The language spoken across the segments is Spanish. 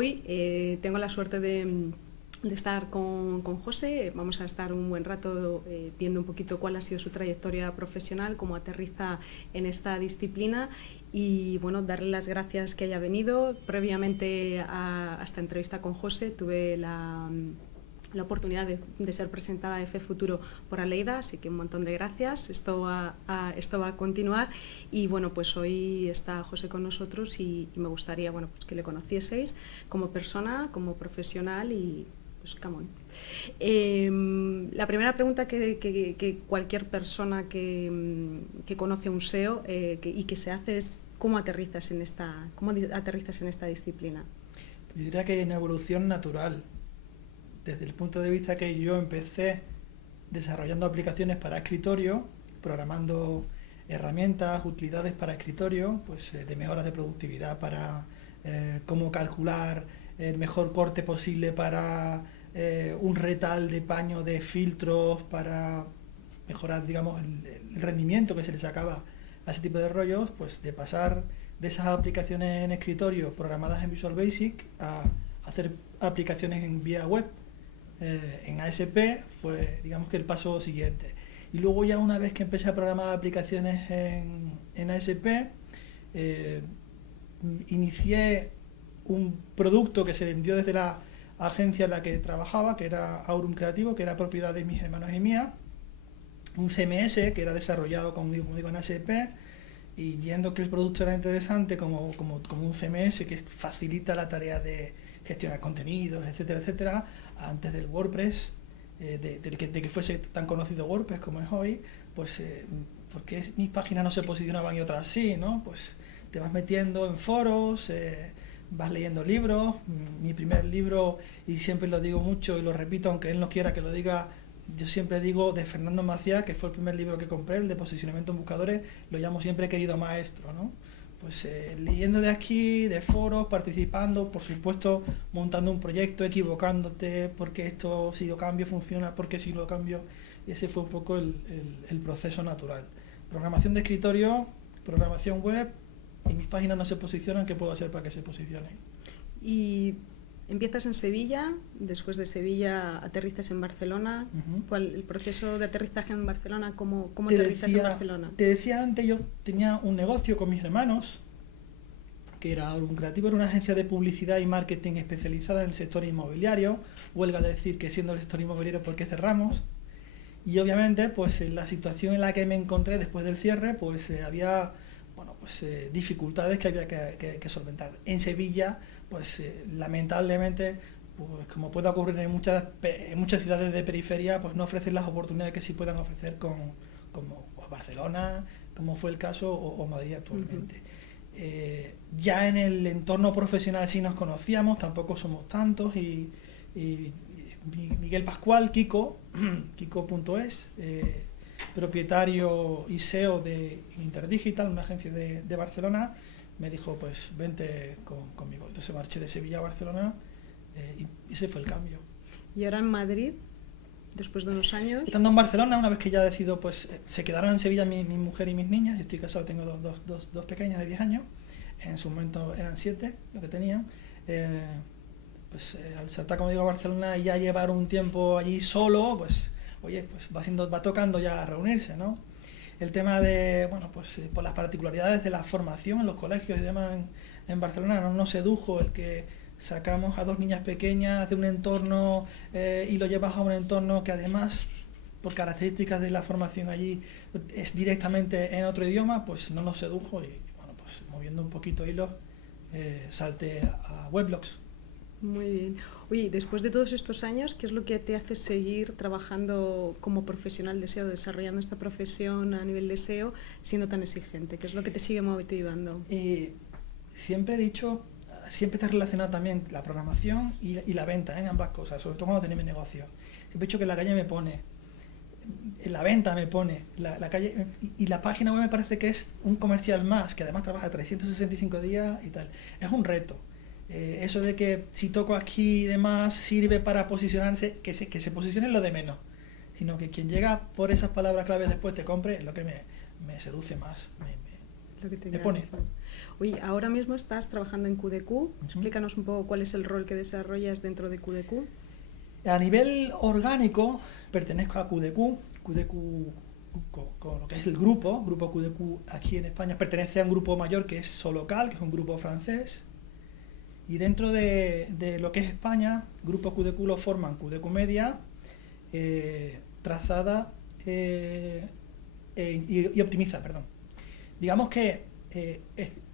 hoy tengo la suerte de estar con José. Vamos a estar un buen rato viendo un poquito cuál ha sido su trayectoria profesional, cómo aterriza en esta disciplina y bueno, darle las gracias que haya venido. Previamente a esta entrevista con José tuve la oportunidad de ser presentada a F Futuro por Aleida, así que un montón de gracias. Esto va a continuar y bueno, pues hoy está José con nosotros y me gustaría, bueno, pues que le conocieseis como persona, como profesional y pues come on. La primera pregunta que cualquier persona que conoce un SEO y que se hace es ¿cómo aterrizas en esta disciplina? Yo diría que hay una evolución natural. Desde el punto de vista que yo empecé desarrollando aplicaciones para escritorio, programando herramientas, utilidades para escritorio, pues de mejoras de productividad para cómo calcular el mejor corte posible para un retal de paño de filtros para mejorar, digamos, el rendimiento que se le sacaba a ese tipo de rollos, pues de pasar de esas aplicaciones en escritorio programadas en Visual Basic a hacer aplicaciones en vía web en ASP fue, digamos, que el paso siguiente. Y luego ya una vez que empecé a programar aplicaciones en ASP, eh, inicié un producto que se vendió desde la agencia en la que trabajaba, que era Aurum Creativo, que era propiedad de mis hermanos y mía, un CMS que era desarrollado, como digo en ASP, y viendo que el producto era interesante como un CMS que facilita la tarea de gestionar contenidos, etcétera, etcétera, antes del WordPress, de que fuese tan conocido WordPress como es hoy, pues porque mis páginas no se posicionaban y otras sí, ¿no? Pues te vas metiendo en foros, vas leyendo libros. Mi primer libro, y siempre lo digo mucho y lo repito aunque él no quiera que lo diga, yo siempre digo de Fernando Maciá, que fue el primer libro que compré, el de posicionamiento en buscadores, lo llamo siempre querido maestro, ¿no? Pues leyendo de aquí, de foros, participando, por supuesto, montando un proyecto, equivocándote, porque esto si lo cambio funciona, porque si lo cambio, y ese fue un poco el proceso natural. Programación de escritorio, programación web, y mis páginas no se posicionan, ¿qué puedo hacer para que se posicionen? Y empiezas en Sevilla, después de Sevilla aterrizas en Barcelona. El proceso de aterrizaje en Barcelona, ¿cómo aterrizas en Barcelona? Te decía antes, yo tenía un negocio con mis hermanos, que era un creativo, era una agencia de publicidad y marketing especializada en el sector inmobiliario. Huelga decir que siendo el sector inmobiliario, ¿por qué cerramos? Y obviamente, pues en la situación en la que me encontré después del cierre, pues había dificultades que había que solventar. En Sevilla, pues lamentablemente, pues como puede ocurrir en muchas ciudades de periferia, pues no ofrecen las oportunidades que sí puedan ofrecer como Barcelona, como fue el caso, o Madrid actualmente. Ya en el entorno profesional sí nos conocíamos, tampoco somos tantos, y Miguel Pascual, Kiko, Kiko.es, propietario y SEO de Interdigital, una agencia de Barcelona, me dijo, pues vente conmigo. Entonces marché de Sevilla a Barcelona y ese fue el cambio. ¿Y ahora en Madrid, después de unos años? Estando en Barcelona, una vez que ya decido, pues se quedaron en Sevilla mi mujer y mis niñas. Yo estoy casado, tengo dos pequeñas de 10 años, en su momento eran 7 lo que tenían. Al saltar, como digo, a Barcelona y ya llevar un tiempo allí solo, pues oye, pues va tocando ya reunirse, ¿no? El tema de, bueno, pues por las particularidades de la formación en los colegios y demás en Barcelona no nos sedujo el que sacamos a 2 niñas pequeñas de un entorno y lo llevas a un entorno que además, por características de la formación allí, es directamente en otro idioma, pues no nos sedujo y bueno, pues moviendo un poquito hilos, salté a Weblogs. Muy bien. Oye, después de todos estos años, ¿qué es lo que te hace seguir trabajando como profesional de SEO, desarrollando esta profesión a nivel de SEO, siendo tan exigente? ¿Qué es lo que te sigue motivando? Siempre he dicho, siempre está relacionada también la programación y la venta, en ambas cosas, sobre todo cuando tenía mi negocio. Siempre he dicho que la calle me pone, en la venta me pone, la calle y la página web me parece que es un comercial más, que además trabaja 365 días y tal. Es un reto. Eso de que si toco aquí y demás sirve para posicionarse, que se posicione lo de menos, sino que quien llega por esas palabras claves después te compre, es lo que me seduce más. Lo que te me pone. Oye, ahora mismo estás trabajando en QDQ. Explícanos un poco cuál es el rol que desarrollas dentro de QDQ. A nivel orgánico, pertenezco a QDQ. QDQ, con lo que es el grupo QDQ aquí en España, pertenece a un grupo mayor que es Solocal, que es un grupo francés. Y dentro de lo que es España, grupo QDQ lo forman QDQ Media, Trazada y Optimiza, perdón. Digamos que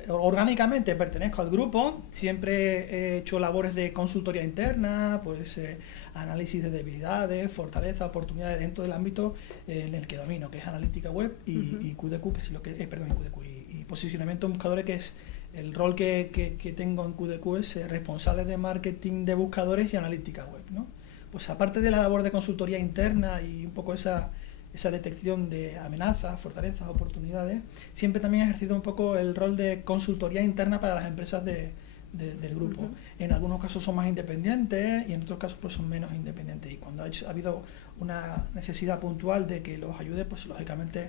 orgánicamente pertenezco al grupo, siempre he hecho labores de consultoría interna, pues análisis de debilidades, fortalezas, oportunidades dentro del ámbito en el que domino, que es analítica web y QDQ, que es lo que perdón, QDQ y posicionamiento en buscadores, que es el rol que tengo en QDQ, es responsable de marketing de buscadores y analítica web, ¿no? Pues aparte de la labor de consultoría interna y un poco esa detección de amenazas, fortalezas, oportunidades, siempre también he ejercido un poco el rol de consultoría interna para las empresas del grupo. En algunos casos son más independientes y en otros casos pues son menos independientes. Y cuando ha habido una necesidad puntual de que los ayude, pues lógicamente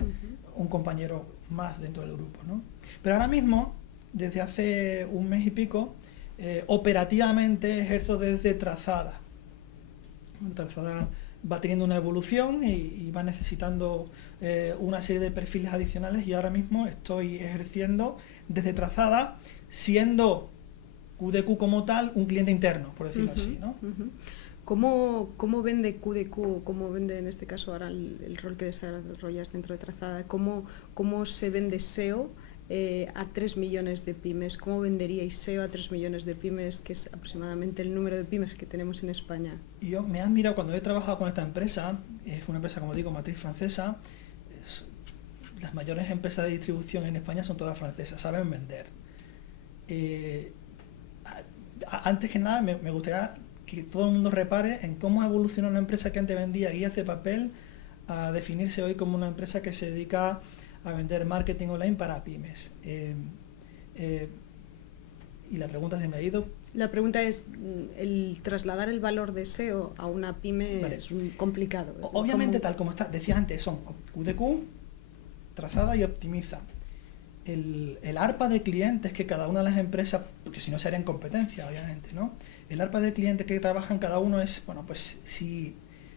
un compañero más dentro del grupo, ¿no? Pero ahora mismo, desde hace un mes y pico, operativamente ejerzo desde Trazada. Trazada va teniendo una evolución y va necesitando una serie de perfiles adicionales, y ahora mismo estoy ejerciendo desde Trazada, siendo QDQ como tal un cliente interno, por decirlo así, ¿no? ¿Cómo vende QDQ, cómo vende en este caso ahora el rol que desarrollas dentro de Trazada? ¿Cómo se vende SEO a 3 millones de pymes? ¿Cómo venderíais SEO a 3 millones de pymes, que es aproximadamente el número de pymes que tenemos en España? Yo me han mirado cuando he trabajado con esta empresa, es una empresa, como digo, matriz francesa. Las mayores empresas de distribución en España son todas francesas, saben vender. Antes que nada, me gustaría que todo el mundo repare en cómo evoluciona una empresa que antes vendía guías de papel a definirse hoy como una empresa que se dedica a vender marketing online para pymes. Y la pregunta se me ha ido. La pregunta es, el trasladar el valor de SEO a una pyme es complicado. Obviamente, tal como decías antes, son QDQ, Trazada y Optimiza. El ARPA de clientes que cada una de las empresas, porque si no sería en competencia, obviamente, ¿no? El ARPA de clientes que trabajan cada uno es, bueno, pues si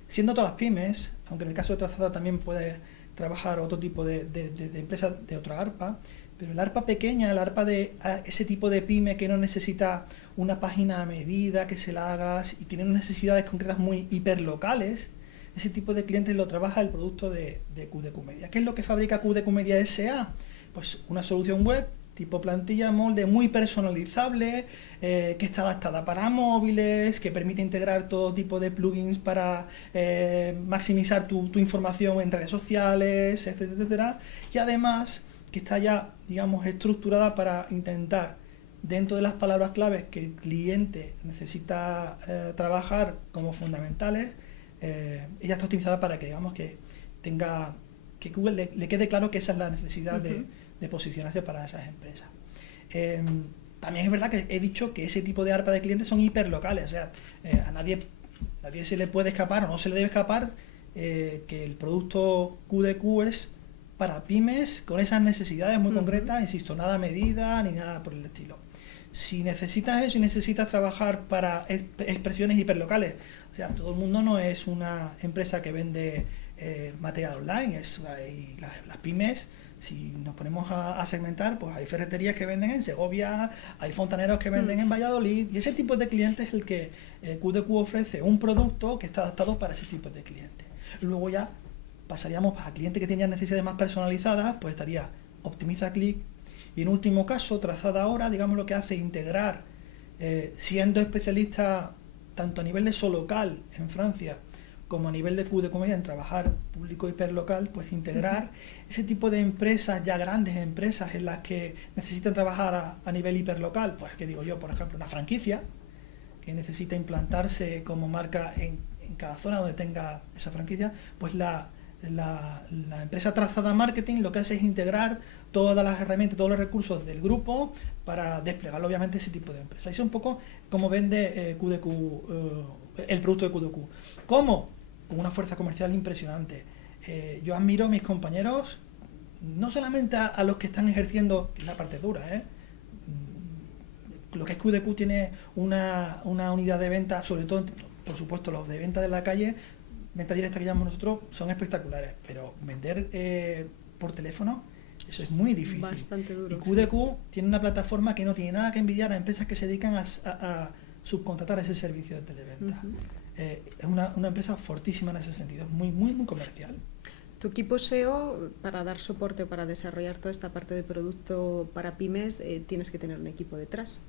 siendo todas pymes, aunque en el caso de Trazada también puede trabajar otro tipo de empresa de otra ARPA, pero el ARPA pequeña, el ARPA de ese tipo de pyme que no necesita una página a medida que se la hagas y tiene necesidades concretas muy hiperlocales, ese tipo de clientes lo trabaja el producto de QDQ Media. ¿Qué es lo que fabrica QDQ Media S.A.? Pues una solución web tipo plantilla molde muy personalizable, que está adaptada para móviles, que permite integrar todo tipo de plugins para maximizar tu información en redes sociales, etcétera, etcétera, y además que está ya, digamos, estructurada para intentar, dentro de las palabras claves que el cliente necesita trabajar como fundamentales, ella está optimizada para que, digamos, que Google le quede claro que esa es la necesidad de posicionarse para esas empresas. También es verdad que he dicho que ese tipo de ARPA de clientes son hiperlocales, o sea, a nadie se le puede escapar o no se le debe escapar que el producto QDQ es para pymes con esas necesidades muy concretas, insisto, nada a medida ni nada por el estilo. Si necesitas eso y necesitas trabajar para expresiones hiperlocales, o sea, todo el mundo no es una empresa que vende material online, y las pymes, si nos ponemos a segmentar, pues hay ferreterías que venden en Segovia, hay fontaneros que venden en Valladolid, y ese tipo de clientes es el que QDQ ofrece un producto que está adaptado para ese tipo de clientes. Luego ya pasaríamos a clientes que tenían necesidades más personalizadas, pues estaría Optimiza Click, y en último caso, Trazada ahora, digamos, lo que hace es integrar, siendo especialista tanto a nivel de Solocal en Francia, como a nivel de QDQ Media en trabajar público hiperlocal, pues integrar ese tipo de empresas, ya grandes empresas en las que necesitan trabajar a nivel hiperlocal, pues que digo yo, por ejemplo, una franquicia que necesita implantarse como marca en cada zona donde tenga esa franquicia, pues la empresa Trazada Marketing lo que hace es integrar todas las herramientas, todos los recursos del grupo para desplegar obviamente ese tipo de empresas. Eso es un poco como vende QDQ, el producto de QDQ. ¿Cómo? Con una fuerza comercial impresionante. Yo admiro a mis compañeros no solamente a los que están ejerciendo la parte dura, lo que es QDQ tiene una unidad de venta, sobre todo, por supuesto, los de venta de la calle, venta directa que llamamos nosotros, son espectaculares, pero vender por teléfono, eso es muy difícil. Bastante duro. Y QDQ tiene una plataforma que no tiene nada que envidiar a empresas que se dedican a subcontratar ese servicio de televenta. Es una empresa fortísima en ese sentido, es muy, muy, muy comercial. Tu equipo SEO, para dar soporte o para desarrollar toda esta parte de producto para pymes, tienes que tener un equipo detrás.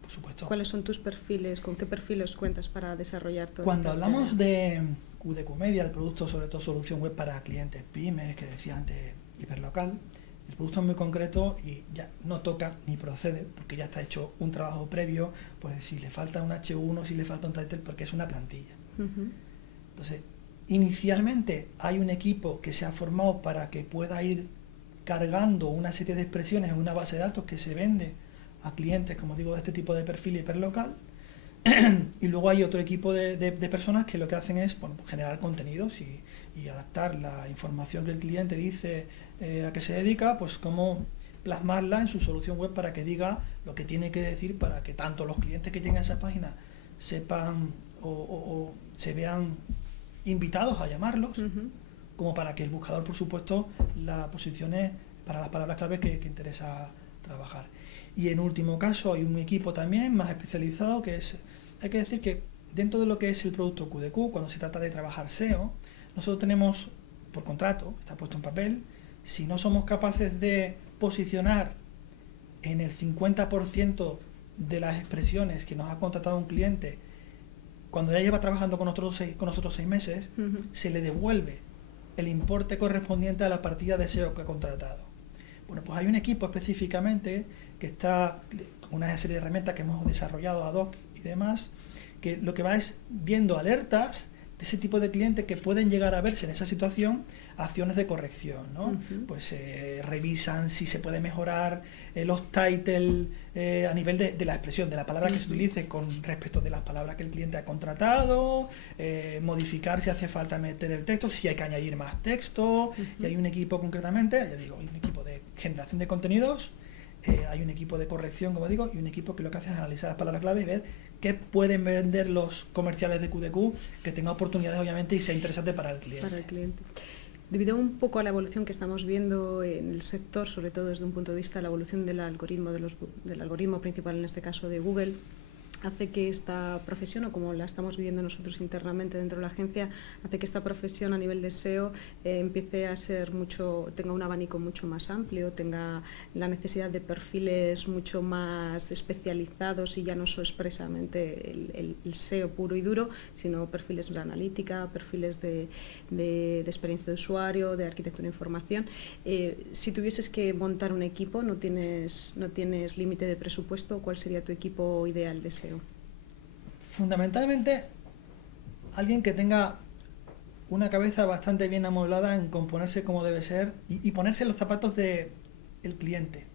Por supuesto. ¿Cuáles son tus perfiles? ¿Con qué perfiles cuentas para desarrollar todo esto? Cuando hablamos de QDQ Media, el producto, sobre todo solución web para clientes pymes, que decía antes hiperlocal, el producto es muy concreto y ya no toca ni procede, porque ya está hecho un trabajo previo, pues si le falta un H1, si le falta un title, porque es una plantilla. Entonces, inicialmente hay un equipo que se ha formado para que pueda ir cargando una serie de expresiones en una base de datos que se vende a clientes, como digo, de este tipo de perfil hiperlocal. Y luego hay otro equipo de personas que lo que hacen es, bueno, generar contenidos y adaptar la información que el cliente dice a qué se dedica, pues cómo plasmarla en su solución web para que diga lo que tiene que decir, para que tanto los clientes que lleguen a esa página sepan o se vean invitados a llamarlos, como para que el buscador, por supuesto, la posicione para las palabras clave que interesa trabajar. Y en último caso hay un equipo también más especializado que es, hay que decir que dentro de lo que es el producto QDQ, cuando se trata de trabajar SEO, nosotros tenemos por contrato, está puesto en papel, si no somos capaces de posicionar en el 50% de las expresiones que nos ha contratado un cliente, cuando ya lleva trabajando con nosotros 6 meses, se le devuelve el importe correspondiente a la partida de SEO que ha contratado. Bueno, pues hay un equipo específicamente que está con una serie de herramientas que hemos desarrollado ad hoc y demás, que lo que va es viendo alertas de ese tipo de clientes que pueden llegar a verse en esa situación, acciones de corrección, ¿no? Pues revisan si se puede mejorar los titles a nivel de la expresión, de la palabra que se utilice con respecto de las palabras que el cliente ha contratado, modificar si hace falta meter el texto, si hay que añadir más texto, y hay un equipo concretamente, ya digo, hay un equipo de generación de contenidos, hay un equipo de corrección, como digo, y un equipo que lo que hace es analizar las palabras clave y ver qué pueden vender los comerciales de QDQ que tenga oportunidades, obviamente, y sea interesante para el cliente. Para el cliente. Debido un poco a la evolución que estamos viendo en el sector, sobre todo desde un punto de vista de la evolución del algoritmo, del algoritmo principal, en este caso de Google, hace que esta profesión, o como la estamos viviendo nosotros internamente dentro de la agencia, hace que esta profesión a nivel de SEO empiece a ser tenga un abanico mucho más amplio, tenga la necesidad de perfiles mucho más especializados y ya no solo expresamente el SEO puro y duro, sino perfiles de analítica, perfiles de experiencia de usuario, de arquitectura de información. Si tuvieses que montar un equipo, no tienes límite de presupuesto, ¿cuál sería tu equipo ideal de SEO? Fundamentalmente, alguien que tenga una cabeza bastante bien amueblada en componerse como debe ser y ponerse los zapatos del cliente.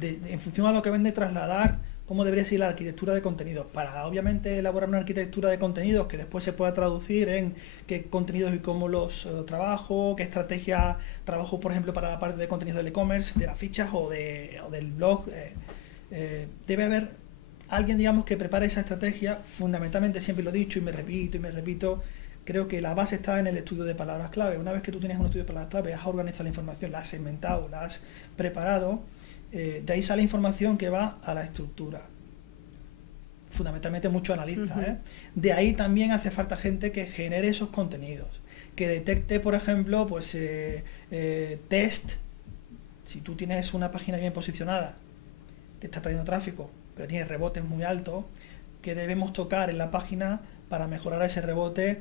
En función a lo que vende, trasladar cómo debería ser la arquitectura de contenidos, para obviamente elaborar una arquitectura de contenidos que después se pueda traducir en qué contenidos y cómo los trabajo, qué estrategia trabajo, por ejemplo, para la parte de contenidos del e-commerce, de las fichas o del blog. Debe haber alguien, digamos, que prepare esa estrategia. Fundamentalmente, siempre lo he dicho y me repito, creo que la base está en el estudio de palabras clave. Una vez que tú tienes un estudio de palabras clave, has organizado la información, la has segmentado, la has preparado, de ahí sale información que va a la estructura. Fundamentalmente mucho analista. De ahí también hace falta gente que genere esos contenidos, que detecte, por ejemplo, pues test. Si tú tienes una página bien posicionada, que está trayendo tráfico, pero tiene rebotes muy altos, que debemos tocar en la página para mejorar ese rebote,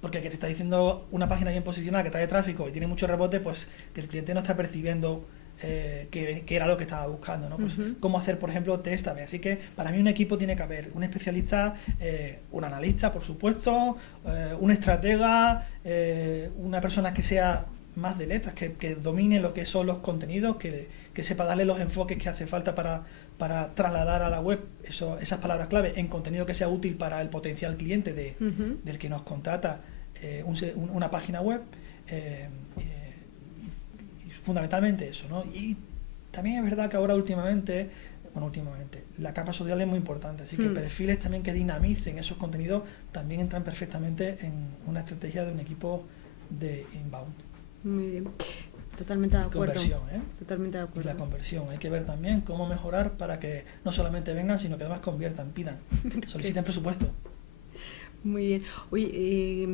porque el que te está diciendo una página bien posicionada que trae tráfico y tiene mucho rebote, pues que el cliente no está percibiendo que era lo que estaba buscando, ¿no? Pues cómo hacer, por ejemplo, test A/B. Así que para mí un equipo tiene que haber un especialista, un analista, por supuesto, un estratega, una persona que sea más de letras, que domine lo que son los contenidos, que sepa darle los enfoques que hace falta para trasladar a la web esas palabras clave en contenido que sea útil para el potencial cliente del que nos contrata una página web. fundamentalmente eso, ¿no? Y también es verdad que ahora últimamente, la capa social es muy importante, así que perfiles también que dinamicen esos contenidos también entran perfectamente en una estrategia de un equipo de inbound. Muy bien. Totalmente de acuerdo. Conversión, Totalmente de acuerdo. Y la conversión, hay que ver también cómo mejorar para que no solamente vengan, sino que además conviertan, pidan, soliciten presupuesto. Muy bien. Oye,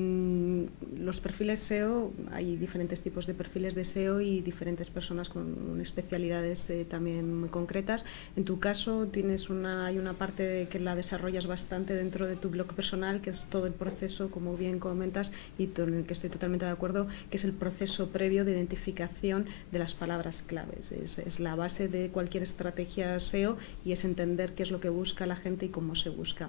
los perfiles SEO, hay diferentes tipos de perfiles de SEO y diferentes personas con especialidades también muy concretas. En tu caso, hay una parte que la desarrollas bastante dentro de tu blog personal, que es todo el proceso, como bien comentas, y con el que estoy totalmente de acuerdo, que es el proceso previo de identificación de las palabras claves. Es la base de cualquier estrategia SEO y es entender qué es lo que busca la gente y cómo se busca.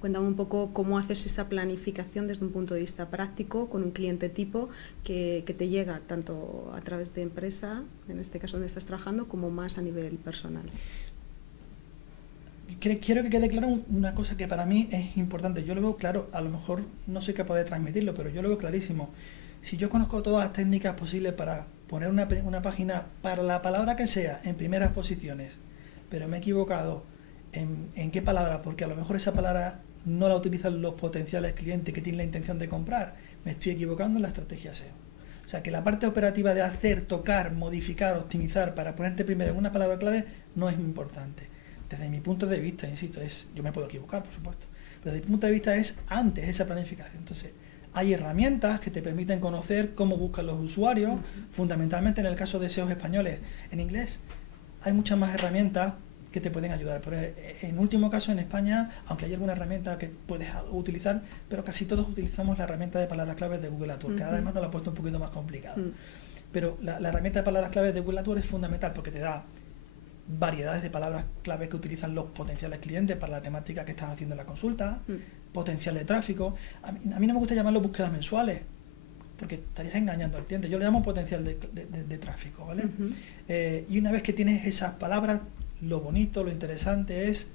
Cuéntame un poco cómo haces esa planificación desde un punto de vista práctico con un cliente tipo que te llega tanto a través de empresa, en este caso donde estás trabajando, como más a nivel personal. Quiero que quede claro una cosa que para mí es importante. Yo lo veo claro, a lo mejor no soy capaz de transmitirlo, pero yo lo veo clarísimo. Si yo conozco todas las técnicas posibles para poner una página para la palabra que sea en primeras posiciones, pero me he equivocado en qué palabra, porque a lo mejor esa palabra no la utilizan los potenciales clientes que tienen la intención de comprar, me estoy equivocando en la estrategia SEO. O sea que la parte operativa de hacer, tocar, modificar, optimizar para ponerte primero en una palabra clave no es muy importante. Desde mi punto de vista, insisto, yo me puedo equivocar, por supuesto, pero desde mi punto de vista es antes esa planificación. Entonces, hay herramientas que te permiten conocer cómo buscan los usuarios, fundamentalmente en el caso de SEOs españoles en inglés. Hay muchas más herramientas que te pueden ayudar. Pero en último caso, en España, aunque hay alguna herramienta que puedes utilizar, pero casi todos utilizamos la herramienta de palabras claves de Google AdWords, que además nos la ha puesto un poquito más complicada. Pero la herramienta de palabras claves de Google AdWords es fundamental porque te da variedades de palabras claves que utilizan los potenciales clientes para la temática que estás haciendo en la consulta, potencial de tráfico. A mí no me gusta llamarlo búsquedas mensuales, porque estarías engañando al cliente. Yo le llamo potencial de tráfico, ¿vale? Y una vez que tienes esas palabras, lo bonito, lo interesante es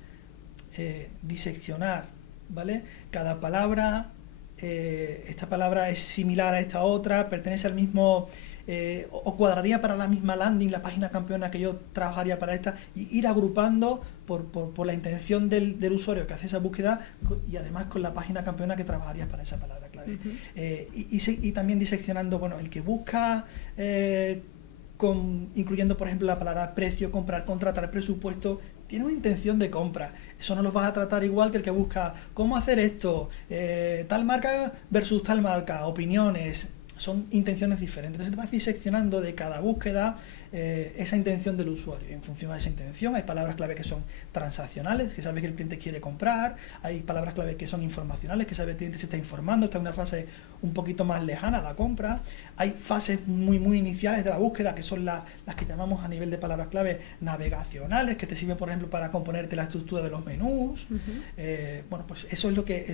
diseccionar, ¿vale? Cada palabra, esta palabra es similar a esta otra, pertenece al mismo, o cuadraría para la misma landing, la página campeona que yo trabajaría para esta, y ir agrupando por la intención del usuario que hace esa búsqueda y además con la página campeona que trabajarías para esa palabra clave. Y también diseccionando, bueno, el que busca... incluyendo por ejemplo la palabra precio, comprar, contratar, presupuesto, tiene una intención de compra. Eso no lo vas a tratar igual que el que busca cómo hacer esto, tal marca versus tal marca, opiniones, son intenciones diferentes. Entonces te vas diseccionando de cada búsqueda esa intención del usuario. En función de esa intención hay palabras clave que son transaccionales, que sabes que el cliente quiere comprar, hay palabras clave que son informacionales, que sabe que el cliente se está informando, está en una fase un poquito más lejana a la compra, hay fases muy iniciales de la búsqueda que son las que llamamos a nivel de palabras clave navegacionales, que te sirven por ejemplo para componerte la estructura de los menús. Bueno, pues eso es lo que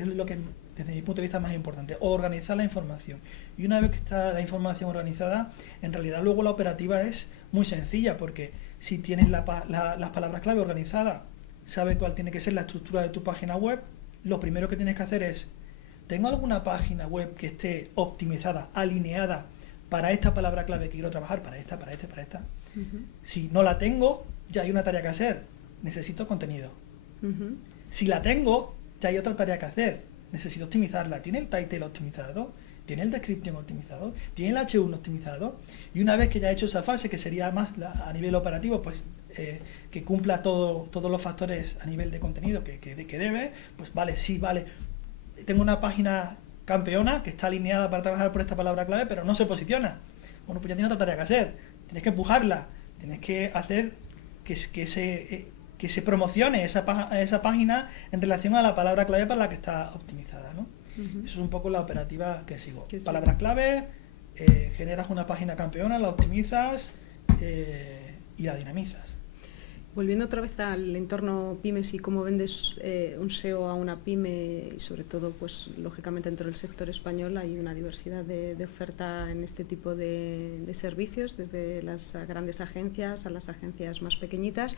desde mi punto de vista es más importante, organizar la información. Y una vez que está la información organizada, en realidad luego la operativa es muy sencilla, porque si tienes las palabras clave organizadas, sabes cuál tiene que ser la estructura de tu página web, lo primero que tienes que hacer es, ¿tengo alguna página web que esté optimizada, alineada para esta palabra clave que quiero trabajar, para esta? Si no la tengo, ya hay una tarea que hacer, necesito contenido. Si la tengo, ya hay otra tarea que hacer, necesito optimizarla. ¿Tiene el title optimizado? ¿Tiene el description optimizado? ¿Tiene el H1 optimizado? Y una vez que ya he hecho esa fase, que sería más a nivel operativo, pues que cumpla todos los factores a nivel de contenido que debe, pues vale, sí, vale. Tengo una página campeona que está alineada para trabajar por esta palabra clave, pero no se posiciona. Bueno, pues ya tiene otra tarea que hacer. Tienes que empujarla. Tienes que hacer que se promocione esa página en relación a la palabra clave para la que está optimizada, ¿no? Eso es un poco la operativa que sigo. Palabras clave, generas una página campeona, la optimizas y la dinamizas. Volviendo otra vez al entorno pymes y cómo vendes un SEO a una pyme y sobre todo, pues lógicamente dentro del sector español hay una diversidad de oferta en este tipo de servicios, desde las grandes agencias a las agencias más pequeñitas.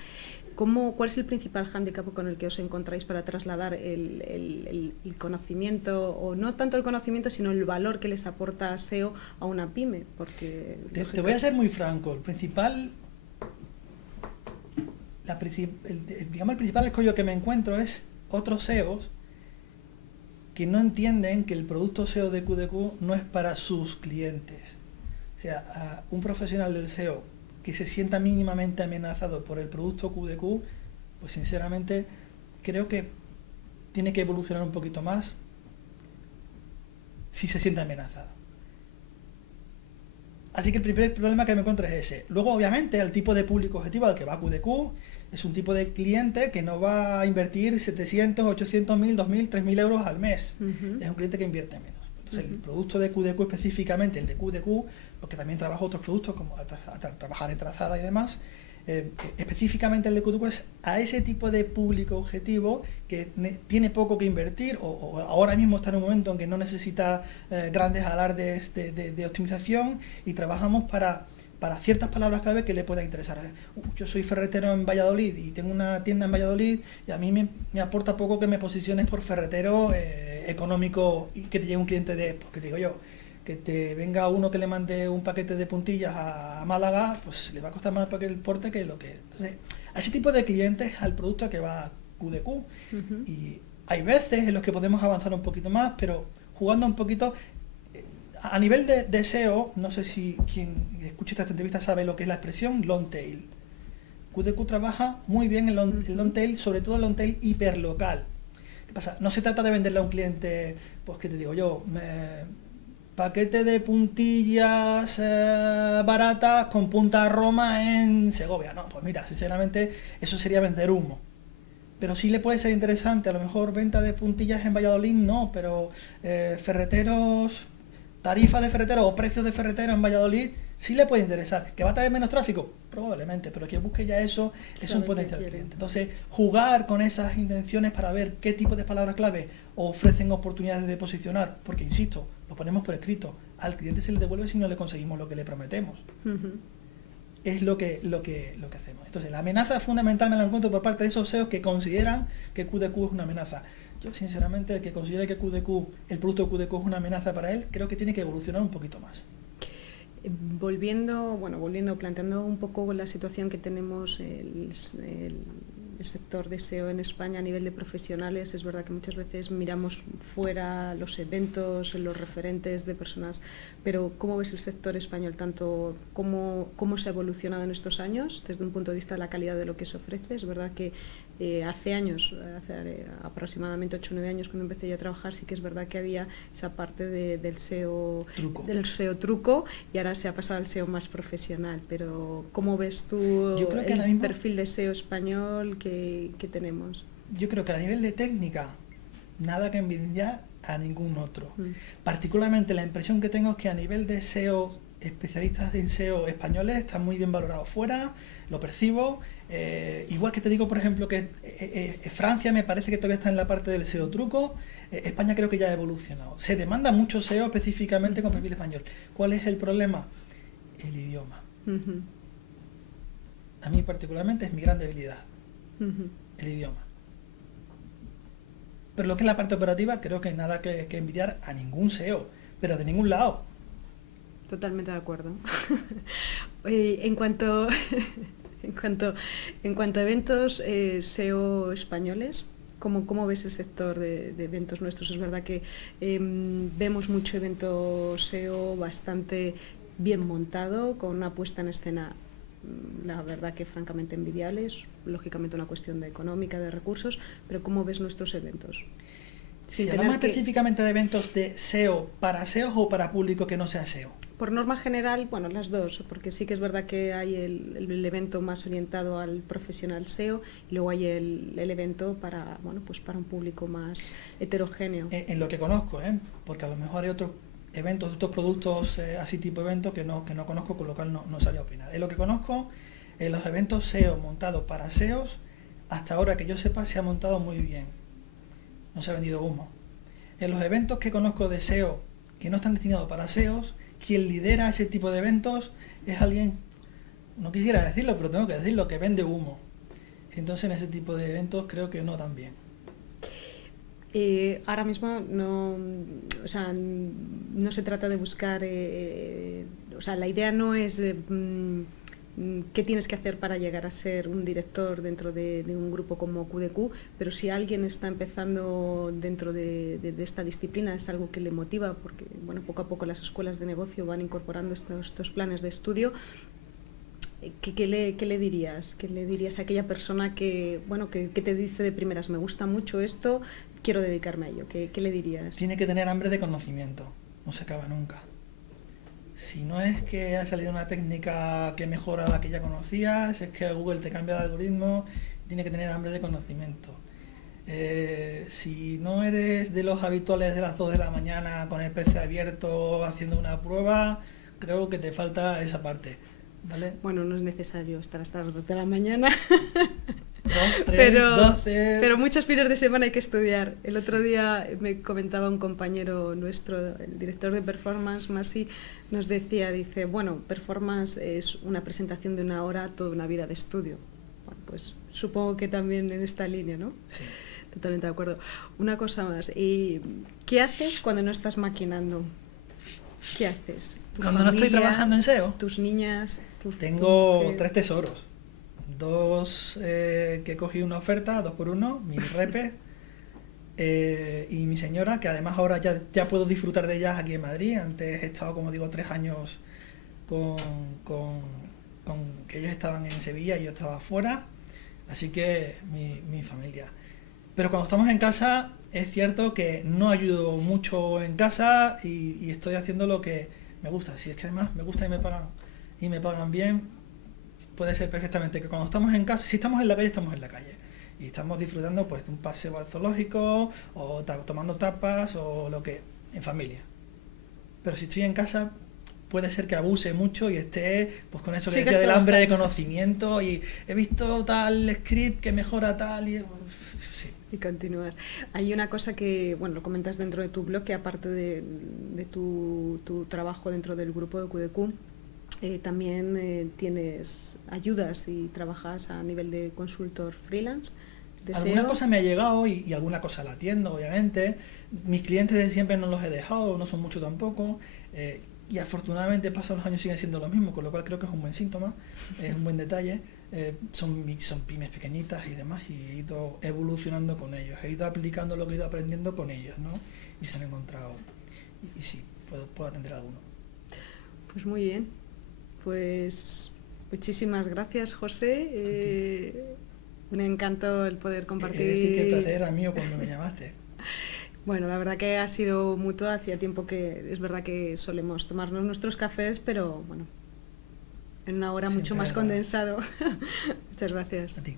¿Cuál es el principal hándicap con el que os encontráis para trasladar el conocimiento, o no tanto el conocimiento, sino el valor que les aporta SEO a una pyme? Porque te voy a ser muy franco, digamos, el principal escollo que me encuentro es otros SEOs que no entienden que el producto SEO de QDQ no es para sus clientes. O sea, un profesional del SEO que se sienta mínimamente amenazado por el producto QDQ, pues sinceramente creo que tiene que evolucionar un poquito más si se siente amenazado. Así que el primer problema que me encuentro es ese. Luego, obviamente, el tipo de público objetivo al que va QDQ es un tipo de cliente que no va a invertir 700, 800, 1000, 2000, 3000 euros al mes. Es un cliente que invierte menos. Entonces, el producto de QDQ específicamente, el de QDQ, porque también trabajo otros productos como trabajar en trazada y demás, específicamente el de QDQ es a ese tipo de público objetivo que tiene poco que invertir o ahora mismo está en un momento en que no necesita grandes alardes de optimización, y trabajamos para ciertas palabras clave que le puedan interesar. Yo soy ferretero en Valladolid y tengo una tienda en Valladolid, y a mí me aporta poco que me posiciones por ferretero económico y que te llegue un cliente porque te digo yo, que te venga uno que le mande un paquete de puntillas a Málaga, pues le va a costar más el porte que lo que... Entonces, a ese tipo de clientes, al producto que va QDQ. Y hay veces en los que podemos avanzar un poquito más, pero jugando un poquito... A nivel de SEO, no sé si quien escucha esta entrevista sabe lo que es la expresión long tail. QDQ trabaja muy bien el long tail, sobre todo el long tail hiperlocal. ¿Qué pasa? No se trata de venderle a un cliente, pues que te digo yo, paquete de puntillas baratas con punta a Roma en Segovia. No, pues mira, sinceramente eso sería vender humo. Pero sí le puede ser interesante, a lo mejor venta de puntillas en Valladolid no, pero ferreteros, tarifa de ferretero o precios de ferretero en Valladolid sí le puede interesar. ¿Que va a traer menos tráfico? Probablemente, pero que busque ya eso es un potencial cliente. Entonces, jugar con esas intenciones para ver qué tipo de palabras clave ofrecen oportunidades de posicionar, porque insisto, lo ponemos por escrito, al cliente se le devuelve si no le conseguimos lo que le prometemos. Es lo que hacemos. Entonces, la amenaza fundamental me la encuentro por parte de esos SEOs que consideran que QDQ es una amenaza. Yo, sinceramente, el que considere que el producto de QDQ es una amenaza para él, creo que tiene que evolucionar un poquito más. Volviendo, planteando un poco la situación que tenemos el sector de SEO en España a nivel de profesionales, es verdad que muchas veces miramos fuera los eventos, los referentes de personas, pero ¿cómo ves el sector español? Tanto cómo se ha evolucionado en estos años desde un punto de vista de la calidad de lo que se ofrece. Es verdad que hace aproximadamente 8 o 9 años, cuando empecé yo a trabajar, sí que es verdad que había esa parte del SEO truco, y ahora se ha pasado al SEO más profesional. Pero ¿cómo ves tú el perfil de SEO español que tenemos? Yo creo que a nivel de técnica, nada que envidiar a ningún otro. Particularmente la impresión que tengo es que a nivel de SEO, especialistas en SEO españoles están muy bien valorados fuera, lo percibo. Igual que te digo, por ejemplo, que Francia me parece que todavía está en la parte del SEO truco. España creo que ya ha evolucionado. Se demanda mucho SEO específicamente con perfil español. ¿Cuál es el problema? El idioma. A mí particularmente es mi gran debilidad. El idioma. Pero lo que es la parte operativa, creo que nada que envidiar a ningún SEO, pero de ningún lado. Totalmente de acuerdo. En cuanto a eventos SEO españoles, ¿cómo ves el sector de eventos nuestros? Es verdad que vemos mucho evento SEO bastante bien montado, con una puesta en escena, la verdad que francamente envidiable. Es lógicamente una cuestión de económica, de recursos, pero ¿cómo ves nuestros eventos? Si hablamos específicamente de eventos de SEO, ¿para SEO o para público que no sea SEO? Por norma general, bueno, las dos, porque sí que es verdad que hay el evento más orientado al profesional SEO, y luego hay el evento para un público más heterogéneo. En lo que conozco, porque a lo mejor hay otros eventos, otros productos así tipo eventos que no conozco, con lo cual no sabría opinar. En lo que conozco, En los eventos SEO montados para SEOs, hasta ahora que yo sepa, se ha montado muy bien. No se ha vendido humo. En los eventos que conozco de SEO que no están destinados para SEOs, quien lidera ese tipo de eventos es alguien, no quisiera decirlo, pero tengo que decirlo, que vende humo. Entonces en ese tipo de eventos creo que no tan bien. Ahora mismo no, o sea, no se trata de buscar, o sea, la idea no es qué tienes que hacer para llegar a ser un director dentro de un grupo como QDQ, pero si alguien está empezando dentro de esta disciplina, es algo que le motiva, porque bueno, poco a poco las escuelas de negocio van incorporando estos planes de estudio. ¿Qué le dirías? ¿Qué le dirías a aquella persona que, bueno, que te dice de primeras, me gusta mucho esto, quiero dedicarme a ello? ¿Qué le dirías? Tiene que tener hambre de conocimiento, no se acaba nunca. Si no es que ha salido una técnica que mejora la que ya conocías, es que Google te cambia el algoritmo, tiene que tener hambre de conocimiento. Si no eres de los habituales de las 2 de la mañana con el PC abierto haciendo una prueba, creo que te falta esa parte. ¿Vale? Bueno, no es necesario estar hasta las 2 de la mañana. 2, 3, 12... pero muchos fines de semana hay que estudiar. El otro día me comentaba un compañero nuestro, el director de performance, Masi, nos decía, dice, bueno, performance es una presentación de 1 hora, toda una vida de estudio. Bueno, pues supongo que también en esta línea, ¿no? Sí. Totalmente de acuerdo. Una cosa más, ¿qué haces cuando no estás maquinando? ¿Qué haces? Cuando no estoy trabajando en SEO, tus niñas, tengo 3 tesoros. 2 que he cogido una oferta, 2x1, mi repe, y mi señora, que además ahora ya puedo disfrutar de ellas aquí en Madrid. Antes he estado, como digo, 3 años con que ellos estaban en Sevilla y yo estaba fuera, así que mi familia. Pero cuando estamos en casa, es cierto que no ayudo mucho en casa y estoy haciendo lo que me gusta. Si es que además me gusta y me pagan bien, puede ser perfectamente que cuando estamos en casa, si estamos en la calle, estamos en la calle. Y estamos disfrutando pues de un paseo al zoológico, o tomando tapas, o lo que, en familia. Pero si estoy en casa, puede ser que abuse mucho y esté pues con eso que decía del hambre de conocimiento, y he visto tal script que mejora tal, y sí. Y continúas. Hay una cosa que, bueno, lo comentas dentro de tu blog, que aparte de tu trabajo dentro del grupo de QDQ, también tienes ayudas y trabajas a nivel de consultor freelance. Alguna cosa me ha llegado y alguna cosa la atiendo, obviamente. Mis clientes de siempre no los he dejado, no son mucho tampoco. Y afortunadamente pasan los años, siguen siendo lo mismo, con lo cual creo que es un buen síntoma, es un buen detalle. Son pymes pequeñitas y demás, y he ido evolucionando con ellos, he ido aplicando lo que he ido aprendiendo con ellos, ¿no? Y se han encontrado. Y sí, puedo atender a alguno. Pues muy bien. Pues muchísimas gracias, José. Un encanto el poder compartir. Que el placer era mío cuando me llamaste. Bueno, la verdad que ha sido mutuo. Hacía tiempo que es verdad que solemos tomarnos nuestros cafés, pero bueno, en 1 hora mucho más condensado. Muchas gracias. A ti.